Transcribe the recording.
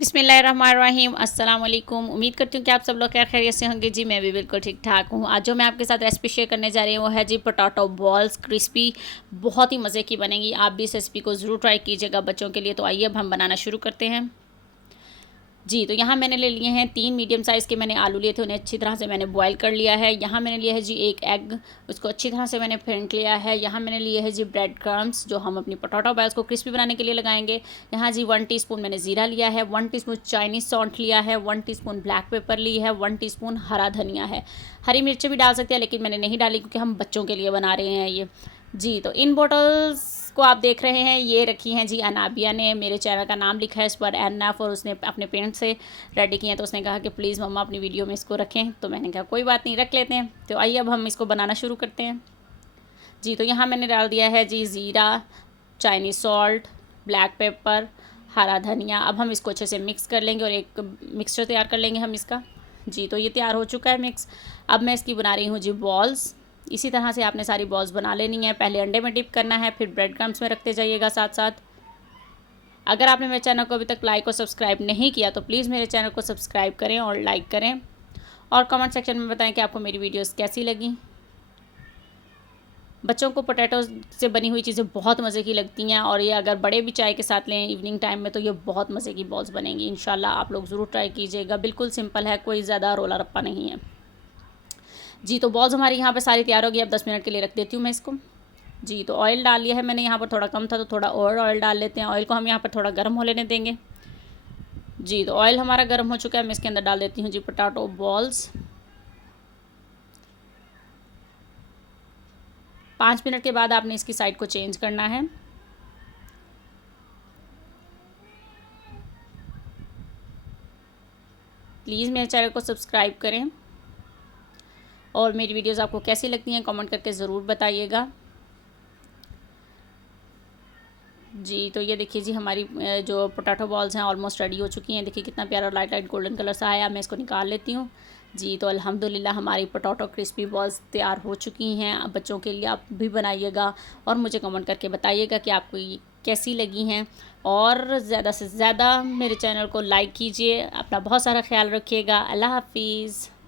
बिस्मिल्लाहिर्रहमानिर्रहीम अस्सलाम वालेकुम। उम्मीद करती हूँ कि आप सब लोग खैर खैरियत से होंगे। जी मैं भी बिल्कुल ठीक ठाक हूँ। आज जो मैं आपके साथ रेसिपी शेयर करने जा रही हूँ वो है जी पोटैटो बॉल्स क्रिस्पी। बहुत ही मज़े की बनेगी। आप भी इस रेसिपी को ज़रूर ट्राई कीजिएगा बच्चों के लिए। तो आइए अब हम बनाना शुरू करते हैं। जी तो यहाँ मैंने ले लिए हैं 3 मीडियम साइज़ के मैंने आलू लिए थे, उन्हें अच्छी तरह से मैंने बॉईल कर लिया है। यहाँ मैंने लिया है जी एक एग, उसको अच्छी तरह से मैंने फेंट लिया है। यहाँ मैंने लिए है जी ब्रेड क्रम्स जो हम अपनी पोटैटो बॉल्स को क्रिस्पी बनाने के लिए लगाएंगे। यहाँ जी 1 टीस्पून मैंने ज़ीरा लिया है, 1 टीस्पून चाइनीज़ सॉल्ट लिया है, 1 टीस्पून ब्लैक पेपर ली है, 1 टीस्पून हरा धनिया है। हरी मिर्चें भी डाल सकते हैं लेकिन मैंने नहीं डाली क्योंकि हम बच्चों के लिए बना रहे हैं ये। जी तो इन बॉटल्स को आप देख रहे हैं ये रखी हैं जी अनाबिया ने। मेरे चैनल का नाम लिखा है इस पर एनएफ और उसने अपने पेंट से रेडी किए हैं। तो उसने कहा कि प्लीज़ मम्मा अपनी वीडियो में इसको रखें, तो मैंने कहा कोई बात नहीं रख लेते हैं। तो आइए अब हम इसको बनाना शुरू करते हैं। जी तो यहाँ मैंने डाल दिया है जी ज़ीरा, चाइनीज़ सॉल्ट, ब्लैक पेपर, हरा धनिया। अब हम इसको अच्छे से मिक्स कर लेंगे और एक मिक्सचर तैयार कर लेंगे हम इसका। जी तो ये तैयार हो चुका है मिक्स। अब मैं इसकी बना रही हूँ जी बॉल्स। इसी तरह से आपने सारी बॉल्स बना लेनी है। पहले अंडे में डिप करना है, फिर ब्रेड क्रम्स में रखते जाइएगा साथ साथ। अगर आपने मेरे चैनल को अभी तक लाइक और सब्सक्राइब नहीं किया तो प्लीज़ मेरे चैनल को सब्सक्राइब करें और लाइक करें और कमेंट सेक्शन में बताएं कि आपको मेरी वीडियोस कैसी लगी। बच्चों को पोटैटो से बनी हुई चीज़ें बहुत मज़े की लगती हैं और ये अगर बड़े भी चाय के साथ लें इवनिंग टाइम में तो ये बहुत मज़े की बॉल्स बनेंगी। इंशाल्लाह आप लोग ज़रूर ट्राई कीजिएगा। बिल्कुल सिंपल है, कोई ज़्यादा रोला रप्पा नहीं है। जी तो बॉल्स हमारी यहाँ पर सारी तैयार हो गई। अब 10 मिनट के लिए रख देती हूँ मैं इसको। जी तो ऑयल डाल लिया है मैंने, यहाँ पर थोड़ा कम था तो थोड़ा और ऑयल डाल लेते हैं। ऑयल को हम यहाँ पर थोड़ा गर्म हो लेने देंगे। जी तो ऑयल हमारा गर्म हो चुका है। मैं इसके अंदर डाल देती हूँ जी पोटैटो बॉल्स। 5 मिनट के बाद आपने इसकी साइड को चेंज करना है। प्लीज़ मेरे चैनल को सब्सक्राइब करें और मेरी वीडियोस आपको कैसी लगती हैं कमेंट करके ज़रूर बताइएगा। जी तो ये देखिए जी हमारी जो पोटैटो बॉल्स हैं ऑलमोस्ट रेडी हो चुकी हैं। देखिए कितना प्यारा लाइट लाइट गोल्डन कलर सा आया। मैं इसको निकाल लेती हूँ। जी तो अल्हम्दुलिल्लाह हमारी पोटैटो क्रिस्पी बॉल्स तैयार हो चुकी हैं। अब बच्चों के लिए आप भी बनाइएगा और मुझे कमेंट करके बताइएगा कि आपको ये कैसी लगी हैं। और ज़्यादा से ज़्यादा मेरे चैनल को लाइक कीजिए। अपना बहुत सारा ख्याल रखिएगा। अल्लाह हाफिज़।